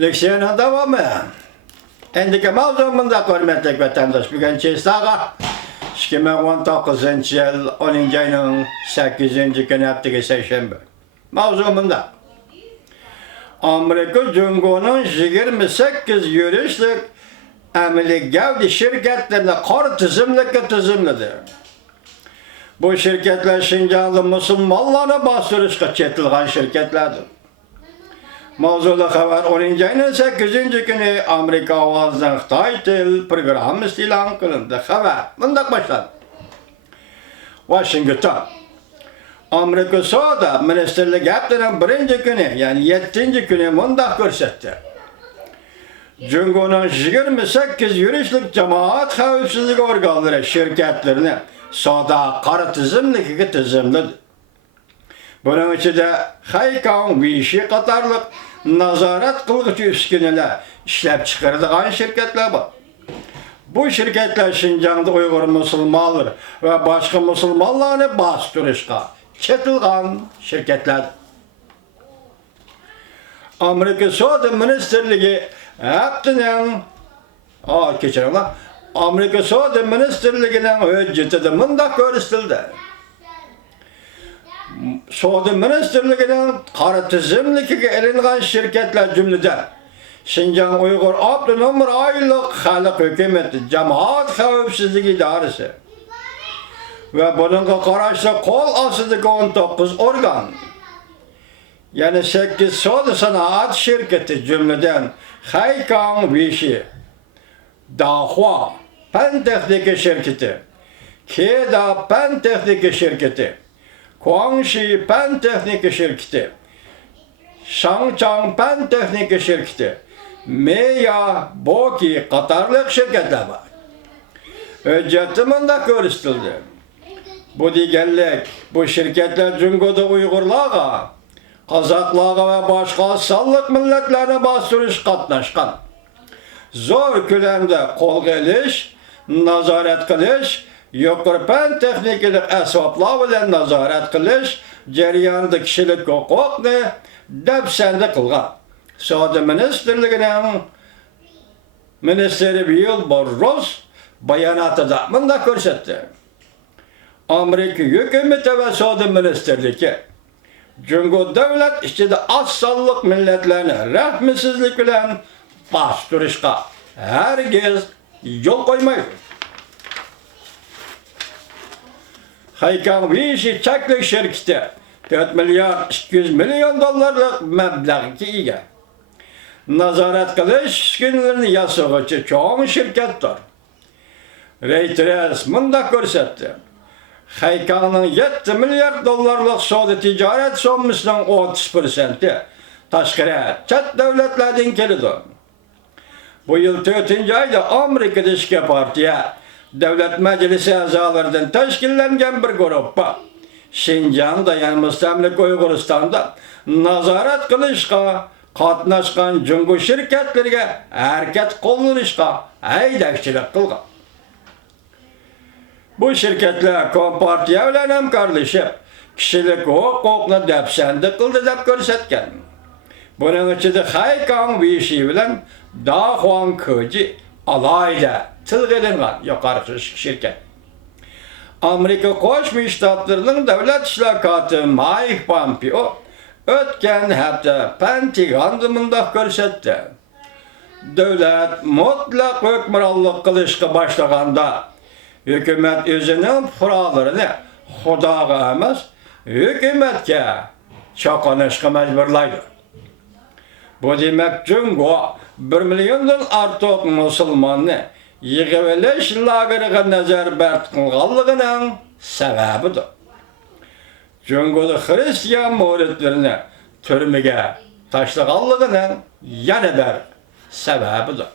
Leksiyonun devamı. Endiki mavzumunda hürmetli vatandaş bugün çistağa 2019 yıl 10. ayının 8. günü hafta seyşembe. Mavzumunda Amerika Cumhurbaşkanı'nın 28 yürüyüşlük emeli gavdi şirketlerine kor tizimlidir. Bu şirketler Şincanlı Müslümanlara bastırışka çetilgan şirketlerdir. Mavzulu haber 10. ayının 8. günü Amerika avazdan Xitay Til programı ilan kılındı. Haber bundan başladı. Washington Amerika Savdo Ministerliği haftanın 1. günü yani 7. günü bundan görsetti. Cumhurbaşkanı'nın 28 yürüyüşlük cemaat xavfsizlik organları şirketlerini savdo qara tizimligiga tizimladi. Bunun içinde Haykan Vichy qatarlıq nazaret qılğıcı üsküneler işlep çıkarılan şirketler var. Bu şirketler Şincan'da Uygur Müslümanlar ve başka Müslümanlarını bastırışka çetilgan şirketler. Amerika Savdo Ministerliği heptinin Amerika Savdo Ministerliği'nin hücceti de mındak görüstüldü. Savdo Ministerliği'nin qara tizimligiga ilingan şirketler cümleden Şinjan Uygur Abdunum Raylık Halk Hükümeti Cemaat Xavfsizlik İdaresi ve bununla karşı kol asıdaki 19 organ yani 8 savdo sanat şirketi cümleden Haykan Vichy, Dahua Pen Texniki şirketi, Keda Pen Texniki şirketi, Guangxi Pen Texniki şirketi, Shangchang Pen Texniki şirketi, Meya, Boki qatarlıq şirketler var. Ücretiminde görüstüldü. Bu digerlik, bu şirketler Cumhurda Uygurlarga, Kazaklarga ve başka sallık milletlerine bastırış katnaşkan. Zor külemde kol geliş, nazaret kılış, yukarı pen texnikilik esvaplar bilen nazaret kılış, ceryanında kişilik hukukunu depsende kılgan. Savdo Ministerliği'nin Ministeri Bill Burrows bayanatı da bunda görsetti. Amerika hükümeti ve Savdo Ministerliği Cumhur devlet içinde az sallık milletlerine rahmetsizlik bilen bastırışka herkes yol koymayı. Haykan Vichy çeklik şirketi 4 milyar 200 milyon dolarlık meblağ ki iyi. Nazaret kılış günlerini yasağıcı çoğun şirketler. Reuters mındak görsetti. Haykan'ın 7 milyar dolarlık savdo ticaret sommusunun 30%'i taşkere çet devletlerden gelidir. Bu yıl 4. ayda Amerika Dışişleri Partiye Devlet Meclisi azalarından teşkillengen bir grupa Şincan'da yani Müstemlik Uyguristan'da nazaret kılışka katnaşkan cumhur şirketlerine hareket kullanışka haydakçılık kılgan. Bu şirketler Kompartiya ile hemkarlaşıp kişilik hukukunu depsende kıldı dep görsetken. Bunun içinde Haykan Vichy bilen Dahuan Kıcı alayla tılgılangan yukarı şirket. Amerika Koşmuş Ştatlarının devlet işlakatı Mike Pompeo ötken hafta Pentagon'da görsetti. Devlet mutlak hükümranlık kılışka başlaganda hükümet özünün kurallarını Xudaga emas, hükümetke çakanışka mecburlaydı. Bu demek Cumhur 1 milyondan artıq Müslümanını yığıveliş lagırıga nazar bert kılganlığının sebebidir. Cumhurda Hristiyan muritlerini türmege taşlıganlığının yana bir sebebidir.